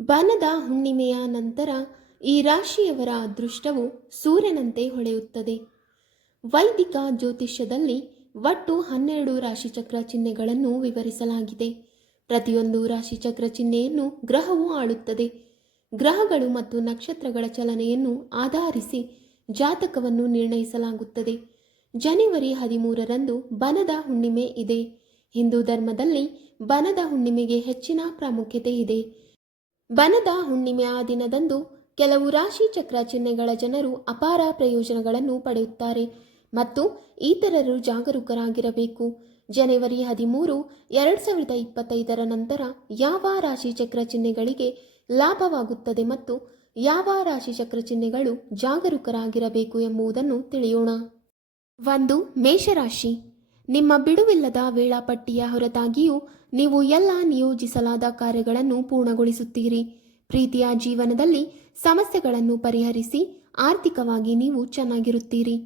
ಬನದ ಹುಣ್ಣಿಮೆಯ ನಂತರ ಈ ರಾಶಿಯವರ ಅದೃಷ್ಟವು ಸೂರ್ಯನಂತೆ ಹೊಳೆಯುತ್ತದೆ. ವೈದಿಕ ಜ್ಯೋತಿಷ್ಯದಲ್ಲಿ ಒಟ್ಟು 12 ರಾಶಿಚಕ್ರ ಚಿಹ್ನೆಗಳನ್ನು ವಿವರಿಸಲಾಗಿದೆ. ಪ್ರತಿಯೊಂದು ರಾಶಿಚಕ್ರ ಚಿಹ್ನೆಯನ್ನು ಗ್ರಹವು ಆಳುತ್ತದೆ. ಗ್ರಹಗಳು ಮತ್ತು ನಕ್ಷತ್ರಗಳ ಚಲನೆಯನ್ನು ಆಧರಿಸಿ ಜಾತಕವನ್ನು ನಿರ್ಣಯಿಸಲಾಗುತ್ತದೆ. ಜನವರಿ 13ರಂದು ಬನದ ಹುಣ್ಣಿಮೆ ಇದೆ. ಹಿಂದೂ ಧರ್ಮದಲ್ಲಿ ಬನದ ಹುಣ್ಣಿಮೆಗೆ ಹೆಚ್ಚಿನ ಪ್ರಾಮುಖ್ಯತೆ ಇದೆ. ಬನದ ಹುಣ್ಣಿಮೆಯ ದಿನದಂದು ಕೆಲವು ರಾಶಿ ಚಕ್ರ ಚಿಹ್ನೆಗಳ ಜನರು ಅಪಾರ ಪ್ರಯೋಜನಗಳನ್ನು ಪಡೆಯುತ್ತಾರೆ ಮತ್ತು ಇತರರು ಜಾಗರೂಕರಾಗಿರಬೇಕು. ಜನವರಿ 13, 2025ರ ನಂತರ ಯಾವ ರಾಶಿ ಚಕ್ರ ಚಿಹ್ನೆಗಳಿಗೆ ಲಾಭವಾಗುತ್ತದೆ ಮತ್ತು ಯಾವ ರಾಶಿ ಚಕ್ರ ಚಿಹ್ನೆಗಳು ಜಾಗರೂಕರಾಗಿರಬೇಕು ಎಂಬುದನ್ನು ತಿಳಿಯೋಣ. 1. ಮೇಷರಾಶಿ. ನಿಮ್ಮ ಬಿಡುವಿಲ್ಲದ ವೇಳಾಪಟ್ಟಿಯ ಹೊರತಾಗಿಯೂ ನೀವು ಎಲ್ಲ ನಿಯೋಜಿಸಲಾದ ಕಾರ್ಯಗಳನ್ನು ಪೂರ್ಣಗೊಳಿಸುತ್ತೀರಿ. ಪ್ರೀತಿಯ ಜೀವನದಲ್ಲಿ ಸಮಸ್ಯೆಗಳನ್ನು ಪರಿಹರಿಸಿ ಆರ್ಥಿಕವಾಗಿ ನೀವು ಚೆನ್ನಾಗಿರುತ್ತೀರಿ.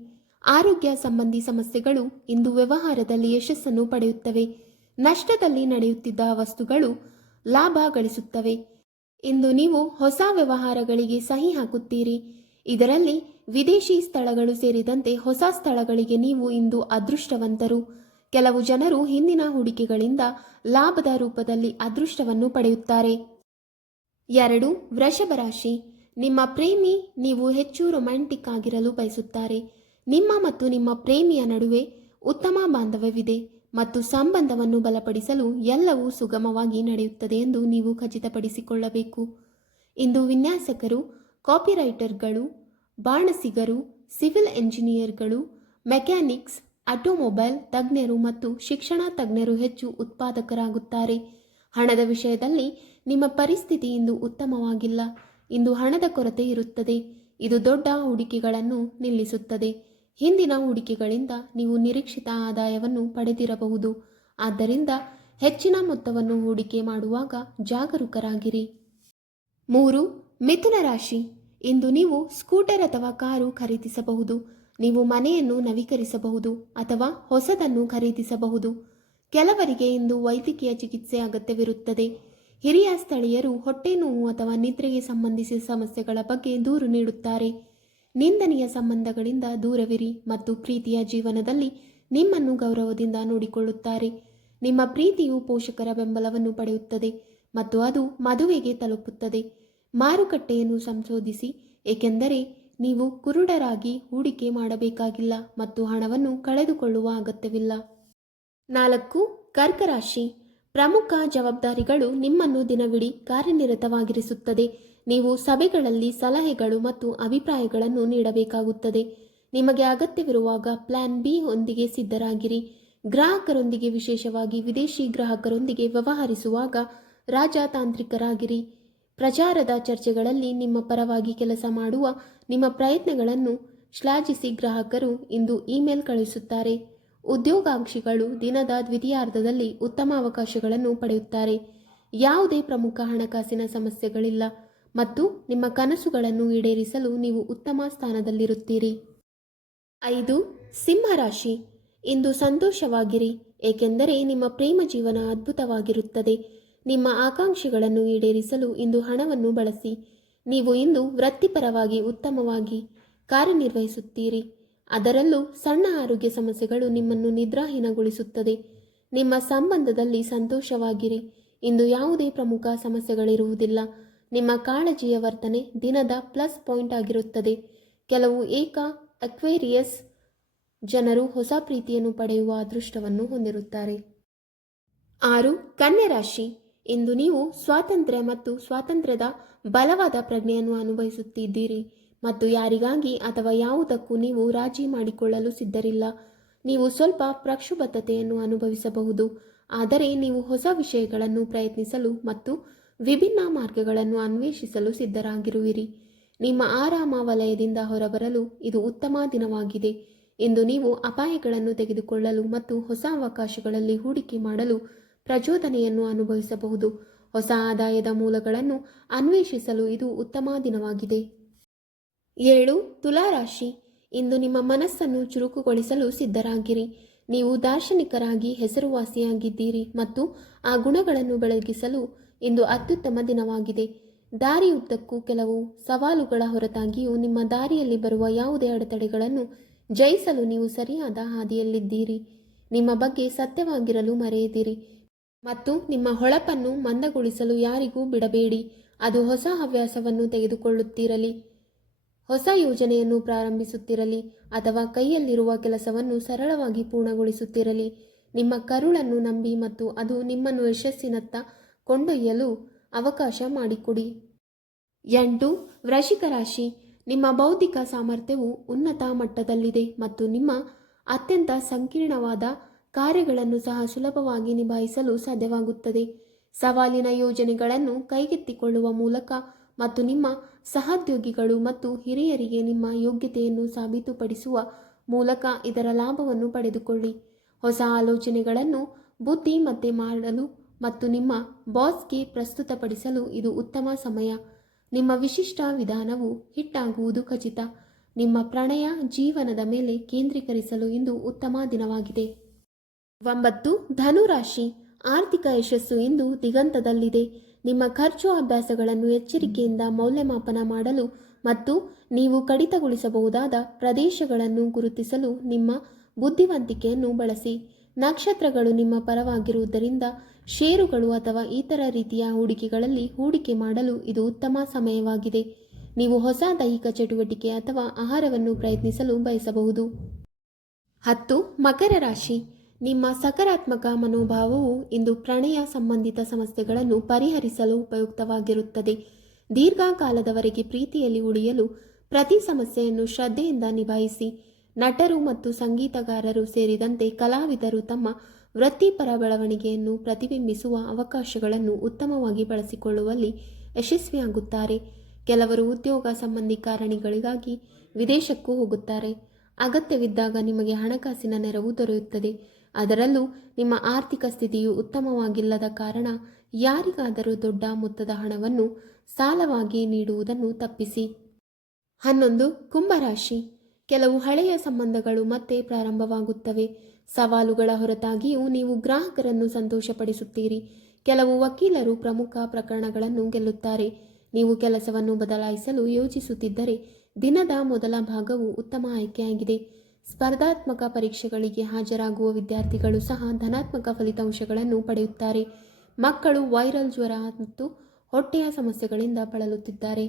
ಆರೋಗ್ಯ ಸಂಬಂಧಿ ಸಮಸ್ಯೆಗಳು ಇಂದು ವ್ಯವಹಾರದಲ್ಲಿ ಯಶಸ್ಸನ್ನು ಪಡೆಯುತ್ತವೆ. ನಷ್ಟದಲ್ಲಿ ನಡೆಯುತ್ತಿದ್ದ ವಸ್ತುಗಳು ಲಾಭ ಗಳಿಸುತ್ತವೆ. ಇಂದು ನೀವು ಹೊಸ ವ್ಯವಹಾರಗಳಿಗೆ ಸಹಿ ಹಾಕುತ್ತೀರಿ. ಇದರಲ್ಲಿ ವಿದೇಶಿ ಸ್ಥಳಗಳು ಸೇರಿದಂತೆ ಹೊಸ ಸ್ಥಳಗಳಿಗೆ ನೀವು ಇಂದು ಅದೃಷ್ಟವಂತರು. ಕೆಲವು ಜನರು ಹಿಂದಿನ ಹೂಡಿಕೆಗಳಿಂದ ಲಾಭದ ರೂಪದಲ್ಲಿ ಅದೃಷ್ಟವನ್ನು ಪಡೆಯುತ್ತಾರೆ. 2. ವೃಷಭ ರಾಶಿ. ನಿಮ್ಮ ಪ್ರೇಮಿ ನೀವು ಹೆಚ್ಚು ರೊಮ್ಯಾಂಟಿಕ್ ಆಗಿರಲು ಬಯಸುತ್ತಾರೆ. ನಿಮ್ಮ ಮತ್ತು ನಿಮ್ಮ ಪ್ರೇಮಿಯ ನಡುವೆ ಉತ್ತಮ ಬಾಂಧವ್ಯವಿದೆ ಮತ್ತು ಸಂಬಂಧವನ್ನು ಬಲಪಡಿಸಲು ಎಲ್ಲವೂ ಸುಗಮವಾಗಿ ನಡೆಯುತ್ತದೆ ಎಂದು ನೀವು ಖಚಿತಪಡಿಸಿಕೊಳ್ಳಬೇಕು. ಇಂದು ವಿನ್ಯಾಸಕರು, ಕಾಪಿರೈಟರ್ಗಳು, ಬಾಣಸಿಗರು, ಸಿವಿಲ್ ಎಂಜಿನಿಯರ್ಗಳು, ಮೆಕ್ಯಾನಿಕ್ಸ್, ಆಟೋಮೊಬೈಲ್ ತಜ್ಞರು ಮತ್ತು ಶಿಕ್ಷಣ ತಜ್ಞರು ಹೆಚ್ಚು ಉತ್ಪಾದಕರಾಗುತ್ತಾರೆ. ಹಣದ ವಿಷಯದಲ್ಲಿ ನಿಮ್ಮ ಪರಿಸ್ಥಿತಿ ಇಂದು ಉತ್ತಮವಾಗಿಲ್ಲ. ಇಂದು ಹಣದ ಕೊರತೆ ಇರುತ್ತದೆ. ಇದು ದೊಡ್ಡ ಹೂಡಿಕೆಗಳನ್ನು ನಿಲ್ಲಿಸುತ್ತದೆ. ಹಿಂದಿನ ಹೂಡಿಕೆಗಳಿಂದ ನೀವು ನಿರೀಕ್ಷಿತ ಆದಾಯವನ್ನು ಪಡೆದಿರಬಹುದು. ಆದ್ದರಿಂದ ಹೆಚ್ಚಿನ ಮೊತ್ತವನ್ನು ಹೂಡಿಕೆ ಮಾಡುವಾಗ ಜಾಗರೂಕರಾಗಿರಿ. 3. ಮಿಥುನ ರಾಶಿ. ಇಂದು ನೀವು ಸ್ಕೂಟರ್ ಅಥವಾ ಕಾರು ಖರೀದಿಸಬಹುದು. ನೀವು ಮನೆಯನ್ನು ನವೀಕರಿಸಬಹುದು ಅಥವಾ ಹೊಸದನ್ನು ಖರೀದಿಸಬಹುದು. ಕೆಲವರಿಗೆ ಇಂದು ವೈದ್ಯಕೀಯ ಚಿಕಿತ್ಸೆ ಅಗತ್ಯವಿರುತ್ತದೆ. ಹಿರಿಯ ಸ್ಥಳೀಯರು ಹೊಟ್ಟೆ ನೋವು ಅಥವಾ ನಿದ್ರೆಗೆ ಸಂಬಂಧಿಸಿದ ಸಮಸ್ಯೆಗಳ ಬಗ್ಗೆ ದೂರು ನೀಡುತ್ತಾರೆ. ನಿಂದನೀಯ ಸಂಬಂಧಗಳಿಂದ ದೂರವಿರಿ ಮತ್ತು ಪ್ರೀತಿಯ ಜೀವನದಲ್ಲಿ ನಿಮ್ಮನ್ನು ಗೌರವದಿಂದ ನೋಡಿಕೊಳ್ಳುತ್ತಾರೆ. ನಿಮ್ಮ ಪ್ರೀತಿಯು ಪೋಷಕರ ಬೆಂಬಲವನ್ನು ಪಡೆಯುತ್ತದೆ ಮತ್ತು ಅದು ಮದುವೆಗೆ ತಲುಪುತ್ತದೆ. ಮಾರುಕಟ್ಟೆಯನ್ನು ಸಂಶೋಧಿಸಿ, ಏಕೆಂದರೆ ನೀವು ಕುರುಡರಾಗಿ ಹೂಡಿಕೆ ಮಾಡಬೇಕಾಗಿಲ್ಲ ಮತ್ತು ಹಣವನ್ನು ಕಳೆದುಕೊಳ್ಳುವ ಅಗತ್ಯವಿಲ್ಲ. 4. ಕರ್ಕ ರಾಶಿ. ಪ್ರಮುಖ ಜವಾಬ್ದಾರಿಗಳು ನಿಮ್ಮನ್ನು ದಿನವಿಡೀ ಕಾರ್ಯನಿರತವಾಗಿರಿಸುತ್ತದೆ. ನೀವು ಸಭೆಗಳಲ್ಲಿ ಸಲಹೆಗಳು ಮತ್ತು ಅಭಿಪ್ರಾಯಗಳನ್ನು ನೀಡಬೇಕಾಗುತ್ತದೆ. ನಿಮಗೆ ಅಗತ್ಯವಿರುವಾಗ ಪ್ಲಾನ್ ಬಿ ಹೊಂದಿಗೆ ಸಿದ್ಧರಾಗಿರಿ. ಗ್ರಾಹಕರೊಂದಿಗೆ, ವಿಶೇಷವಾಗಿ ವಿದೇಶಿ ಗ್ರಾಹಕರೊಂದಿಗೆ ವ್ಯವಹರಿಸುವಾಗ ರಾಜತಾಂತ್ರಿಕರಾಗಿರಿ. ಪ್ರಚಾರದ ಚರ್ಚೆಗಳಲ್ಲಿ ನಿಮ್ಮ ಪರವಾಗಿ ಕೆಲಸ ಮಾಡುವ ನಿಮ್ಮ ಪ್ರಯತ್ನಗಳನ್ನು ಶ್ಲಾಘಿಸಿ ಗ್ರಾಹಕರು ಇಂದು ಇಮೇಲ್ ಕಳುಹಿಸುತ್ತಾರೆ. ಉದ್ಯೋಗಾಕಾಂಕ್ಷಿಗಳು ದಿನದ ದ್ವಿತೀಯಾರ್ಧದಲ್ಲಿ ಉತ್ತಮ ಅವಕಾಶಗಳನ್ನು ಪಡೆಯುತ್ತಾರೆ. ಯಾವುದೇ ಪ್ರಮುಖ ಹಣಕಾಸಿನ ಸಮಸ್ಯೆಗಳಿಲ್ಲ ಮತ್ತು ನಿಮ್ಮ ಕನಸುಗಳನ್ನು ಈಡೇರಿಸಲು ನೀವು ಉತ್ತಮ ಸ್ಥಾನದಲ್ಲಿರುತ್ತೀರಿ. 5. ಸಿಂಹರಾಶಿ. ಇಂದು ಸಂತೋಷವಾಗಿರಿ, ಏಕೆಂದರೆ ನಿಮ್ಮ ಪ್ರೇಮ ಜೀವನ ಅದ್ಭುತವಾಗಿರುತ್ತದೆ. ನಿಮ್ಮ ಆಕಾಂಕ್ಷೆಗಳನ್ನು ಈಡೇರಿಸಲು ಇಂದು ಹಣವನ್ನು ಬಳಸಿ. ನೀವು ಇಂದು ವೃತ್ತಿಪರವಾಗಿ ಉತ್ತಮವಾಗಿ ಕಾರ್ಯನಿರ್ವಹಿಸುತ್ತೀರಿ. ಅದರಲ್ಲೂ ಸಣ್ಣ ಆರೋಗ್ಯ ಸಮಸ್ಯೆಗಳು ನಿಮ್ಮನ್ನು ನಿದ್ರಾಹೀನಗೊಳಿಸುತ್ತದೆ. ನಿಮ್ಮ ಸಂಬಂಧದಲ್ಲಿ ಸಂತೋಷವಾಗಿರಿ. ಇಂದು ಯಾವುದೇ ಪ್ರಮುಖ ಸಮಸ್ಯೆಗಳಿರುವುದಿಲ್ಲ. ನಿಮ್ಮ ಕಾಳಜಿಯ ವರ್ತನೆ ದಿನದ ಪ್ಲಸ್ ಪಾಯಿಂಟ್ ಆಗಿರುತ್ತದೆ. ಕೆಲವು ಅಕ್ವೇರಿಯಸ್ ಜನರು ಹೊಸ ಪ್ರೀತಿಯನ್ನು ಪಡೆಯುವ ಅದೃಷ್ಟವನ್ನು ಹೊಂದಿರುತ್ತಾರೆ. 6. ಕನ್ಯಾ ರಾಶಿ. ಇಂದು ನೀವು ಸ್ವಾತಂತ್ರ್ಯ ಮತ್ತು ಸ್ವಾತಂತ್ರ್ಯದ ಬಲವಾದ ಪ್ರಜ್ಞೆಯನ್ನು ಅನುಭವಿಸುತ್ತಿದ್ದೀರಿ ಮತ್ತು ಯಾರಿಗಾಗಿ ಅಥವಾ ಯಾವುದಕ್ಕೂ ನೀವು ರಾಜಿ ಮಾಡಿಕೊಳ್ಳಲು ಸಿದ್ಧರಿಲ್ಲ. ನೀವು ಸ್ವಲ್ಪ ಪ್ರಕ್ಷುಬ್ಧತೆಯನ್ನು ಅನುಭವಿಸಬಹುದು, ಆದರೆ ನೀವು ಹೊಸ ವಿಷಯಗಳನ್ನು ಪ್ರಯತ್ನಿಸಲು ಮತ್ತು ವಿಭಿನ್ನ ಮಾರ್ಗಗಳನ್ನು ಅನ್ವೇಷಿಸಲು ಸಿದ್ಧರಾಗಿರುವಿರಿ. ನಿಮ್ಮ ಆರಾಮ ವಲಯದಿಂದ ಹೊರಬರಲು ಇದು ಉತ್ತಮ ದಿನವಾಗಿದೆ. ಇಂದು ನೀವು ಅಪಾಯಗಳನ್ನು ತೆಗೆದುಕೊಳ್ಳಲು ಮತ್ತು ಹೊಸ ಅವಕಾಶಗಳಲ್ಲಿ ಹೂಡಿಕೆ ಮಾಡಲು ಪ್ರಚೋದನೆಯನ್ನು ಅನುಭವಿಸಬಹುದು. ಹೊಸ ಆದಾಯದ ಮೂಲಗಳನ್ನು ಅನ್ವೇಷಿಸಲು ಇದು ಉತ್ತಮ ದಿನವಾಗಿದೆ. 7. ತುಲಾರಾಶಿ. ಇಂದು ನಿಮ್ಮ ಮನಸ್ಸನ್ನು ಚುರುಕುಗೊಳಿಸಲು ಸಿದ್ಧರಾಗಿರಿ. ನೀವು ದಾರ್ಶನಿಕರಾಗಿ ಹೆಸರುವಾಸಿಯಾಗಿದ್ದೀರಿ ಮತ್ತು ಆ ಗುಣಗಳನ್ನು ಬೆಳಗಿಸಲು ಇಂದು ಅತ್ಯುತ್ತಮ ದಿನವಾಗಿದೆ. ದಾರಿ ಉದ್ದಕ್ಕೂ ಕೆಲವು ಸವಾಲುಗಳ ಹೊರತಾಗಿಯೂ ನಿಮ್ಮ ದಾರಿಯಲ್ಲಿ ಬರುವ ಯಾವುದೇ ಅಡೆತಡೆಗಳನ್ನು ಜಯಿಸಲು ನೀವು ಸರಿಯಾದ ಹಾದಿಯಲ್ಲಿದ್ದೀರಿ. ನಿಮ್ಮ ಬಗ್ಗೆ ಸತ್ಯವಾಗಿರಲು ಮರೆಯದಿರಿ ಮತ್ತು ನಿಮ್ಮ ಹೊಳಪನ್ನು ಮಂದಗೊಳಿಸಲು ಯಾರಿಗೂ ಬಿಡಬೇಡಿ. ಅದು ಹೊಸ ಹವ್ಯಾಸವನ್ನು ತೆಗೆದುಕೊಳ್ಳುತ್ತಿರಲಿ, ಹೊಸ ಯೋಜನೆಯನ್ನು ಪ್ರಾರಂಭಿಸುತ್ತಿರಲಿ ಅಥವಾ ಕೈಯಲ್ಲಿರುವ ಕೆಲಸವನ್ನು ಸರಳವಾಗಿ ಪೂರ್ಣಗೊಳಿಸುತ್ತಿರಲಿ. ನಿಮ್ಮ ಕರುಳನ್ನು ನಂಬಿ ಮತ್ತು ಅದು ನಿಮ್ಮನ್ನು ಯಶಸ್ಸಿನತ್ತ ಕೊಂಡೊಯ್ಯಲು ಅವಕಾಶ ಮಾಡಿಕೊಡಿ. 8. ವೃಶ್ಚಿಕ ರಾಶಿ. ನಿಮ್ಮ ಬೌದ್ಧಿಕ ಸಾಮರ್ಥ್ಯವು ಉನ್ನತ ಮಟ್ಟದಲ್ಲಿದೆ ಮತ್ತು ನಿಮ್ಮ ಅತ್ಯಂತ ಸಂಕೀರ್ಣವಾದ ಕಾರ್ಯಗಳನ್ನು ಸಹ ಸುಲಭವಾಗಿ ನಿಭಾಯಿಸಲು ಸಾಧ್ಯವಾಗುತ್ತದೆ. ಸವಾಲಿನ ಯೋಜನೆಗಳನ್ನು ಕೈಗೆತ್ತಿಕೊಳ್ಳುವ ಮೂಲಕ ಮತ್ತು ನಿಮ್ಮ ಸಹೋದ್ಯೋಗಿಗಳು ಮತ್ತು ಹಿರಿಯರಿಗೆ ನಿಮ್ಮ ಯೋಗ್ಯತೆಯನ್ನು ಸಾಬೀತುಪಡಿಸುವ ಮೂಲಕ ಇದರ ಲಾಭವನ್ನು ಪಡೆದುಕೊಳ್ಳಿ. ಹೊಸ ಆಲೋಚನೆಗಳನ್ನು ಬುದ್ಧಿಮತ್ತೆ ಮಾಡಲು ಮತ್ತು ನಿಮ್ಮ ಬಾಸ್ಗೆ ಪ್ರಸ್ತುತಪಡಿಸಲು ಇದು ಉತ್ತಮ ಸಮಯ. ನಿಮ್ಮ ವಿಶಿಷ್ಟ ವಿಧಾನವು ಹಿಟ್ಟಾಗುವುದು ಖಚಿತ. ನಿಮ್ಮ ಪ್ರಣಯ ಜೀವನದ ಮೇಲೆ ಕೇಂದ್ರೀಕರಿಸಲು ಇಂದು ಉತ್ತಮ ದಿನವಾಗಿದೆ. 9. ಧನುರಾಶಿ. ಆರ್ಥಿಕ ಯಶಸ್ಸು ಇಂದು ದಿಗಂತದಲ್ಲಿದೆ. ನಿಮ್ಮ ಖರ್ಚು ಅಭ್ಯಾಸಗಳನ್ನು ಎಚ್ಚರಿಕೆಯಿಂದ ಮೌಲ್ಯಮಾಪನ ಮಾಡಲು ಮತ್ತು ನೀವು ಕಡಿತಗೊಳಿಸಬಹುದಾದ ಪ್ರದೇಶಗಳನ್ನು ಗುರುತಿಸಲು ನಿಮ್ಮ ಬುದ್ಧಿವಂತಿಕೆಯನ್ನು ಬಳಸಿ. ನಕ್ಷತ್ರಗಳು ನಿಮ್ಮ ಪರವಾಗಿರುವುದರಿಂದ ಷೇರುಗಳು ಅಥವಾ ಇತರ ರೀತಿಯ ಹೂಡಿಕೆಗಳಲ್ಲಿ ಹೂಡಿಕೆ ಮಾಡಲು ಇದು ಉತ್ತಮ ಸಮಯವಾಗಿದೆ. ನೀವು ಹೊಸ ದೈಹಿಕ ಚಟುವಟಿಕೆ ಅಥವಾ ಆಹಾರವನ್ನು ಪ್ರಯತ್ನಿಸಲು ಬಯಸಬಹುದು. 10. ಮಕರ ರಾಶಿ. ನಿಮ್ಮ ಸಕಾರಾತ್ಮಕ ಮನೋಭಾವವು ಇಂದು ಪ್ರಣಯ ಸಂಬಂಧಿತ ಸಮಸ್ಯೆಗಳನ್ನು ಪರಿಹರಿಸಲು ಉಪಯುಕ್ತವಾಗಿರುತ್ತದೆ. ದೀರ್ಘಕಾಲದವರೆಗೆ ಪ್ರೀತಿಯಲ್ಲಿ ಉಳಿಯಲು ಪ್ರತಿ ಸಮಸ್ಯೆಯನ್ನು ಶ್ರದ್ಧೆಯಿಂದ ನಿಭಾಯಿಸಿ. ನಟರು ಮತ್ತು ಸಂಗೀತಗಾರರು ಸೇರಿದಂತೆ ಕಲಾವಿದರು ತಮ್ಮ ವೃತ್ತಿಪರ ಬೆಳವಣಿಗೆಯನ್ನು ಪ್ರತಿಬಿಂಬಿಸುವ ಅವಕಾಶಗಳನ್ನು ಉತ್ತಮವಾಗಿ ಬಳಸಿಕೊಳ್ಳುವಲ್ಲಿ ಯಶಸ್ವಿಯಾಗುತ್ತಾರೆ. ಕೆಲವರು ಉದ್ಯೋಗ ಸಂಬಂಧಿ ಕಾರಣಗಳಿಗಾಗಿ ವಿದೇಶಕ್ಕೂ ಹೋಗುತ್ತಾರೆ. ಅಗತ್ಯವಿದ್ದಾಗ ನಿಮಗೆ ಹಣಕಾಸಿನ ನೆರವು ದೊರೆಯುತ್ತದೆ. ಅದರಲ್ಲೂ ನಿಮ್ಮ ಆರ್ಥಿಕ ಸ್ಥಿತಿಯು ಉತ್ತಮವಾಗಿಲ್ಲದ ಕಾರಣ ಯಾರಿಗಾದರೂ ದೊಡ್ಡ ಮೊತ್ತದ ಹಣವನ್ನು ಸಾಲವಾಗಿ ನೀಡುವುದನ್ನು ತಪ್ಪಿಸಿ. 11. ಕುಂಭರಾಶಿ. ಕೆಲವು ಹಳೆಯ ಸಂಬಂಧಗಳು ಮತ್ತೆ ಪ್ರಾರಂಭವಾಗುತ್ತವೆ. ಸವಾಲುಗಳ ಹೊರತಾಗಿಯೂ ನೀವು ಗ್ರಾಹಕರನ್ನು ಸಂತೋಷಪಡಿಸುತ್ತೀರಿ. ಕೆಲವು ವಕೀಲರು ಪ್ರಮುಖ ಪ್ರಕರಣಗಳನ್ನು ಗೆಲ್ಲುತ್ತಾರೆ. ನೀವು ಕೆಲಸವನ್ನು ಬದಲಾಯಿಸಲು ಯೋಚಿಸುತ್ತಿದ್ದರೆ ದಿನದ ಮೊದಲ ಭಾಗವು ಉತ್ತಮ ಆಯ್ಕೆಯಾಗಿದೆ. ಸ್ಪರ್ಧಾತ್ಮಕ ಪರೀಕ್ಷೆಗಳಿಗೆ ಹಾಜರಾಗುವ ವಿದ್ಯಾರ್ಥಿಗಳು ಸಹ ಧನಾತ್ಮಕ ಫಲಿತಾಂಶಗಳನ್ನು ಪಡೆಯುತ್ತಾರೆ. ಮಕ್ಕಳು ವೈರಲ್ ಜ್ವರ ಮತ್ತು ಹೊಟ್ಟೆಯ ಸಮಸ್ಯೆಗಳಿಂದ ಬಳಲುತ್ತಿದ್ದಾರೆ.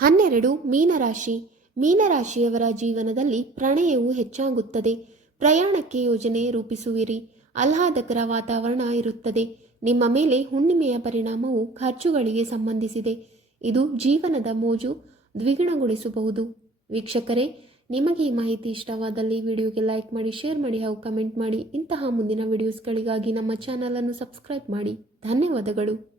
12. ಮೀನರಾಶಿ. ಮೀನರಾಶಿಯವರ ಜೀವನದಲ್ಲಿ ಪ್ರಣಯವು ಹೆಚ್ಚಾಗುತ್ತದೆ. ಪ್ರಯಾಣಕ್ಕೆ ಯೋಜನೆ ರೂಪಿಸುವಿರಿ. ಆಹ್ಲಾದಕರ ವಾತಾವರಣ ಇರುತ್ತದೆ. ನಿಮ್ಮ ಮೇಲೆ ಹುಣ್ಣಿಮೆಯ ಪರಿಣಾಮವು ಖರ್ಚುಗಳಿಗೆ ಸಂಬಂಧಿಸಿದೆ. ಇದು ಜೀವನದ ಮೋಜು ದ್ವಿಗುಣಗೊಳಿಸಬಹುದು. ವೀಕ್ಷಕರೇ, ನಿಮಗೆ ಈ ಮಾಹಿತಿ ಇಷ್ಟವಾದಲ್ಲಿ ವಿಡಿಯೋಗೆ ಲೈಕ್ ಮಾಡಿ, ಶೇರ್ ಮಾಡಿ ಹಾಗೂ ಕಮೆಂಟ್ ಮಾಡಿ. ಇಂತಹ ಮುಂದಿನ ವಿಡಿಯೋಸ್ಗಳಿಗಾಗಿ ನಮ್ಮ ಚಾನಲನ್ನು ಸಬ್ಸ್ಕ್ರೈಬ್ ಮಾಡಿ. ಧನ್ಯವಾದಗಳು.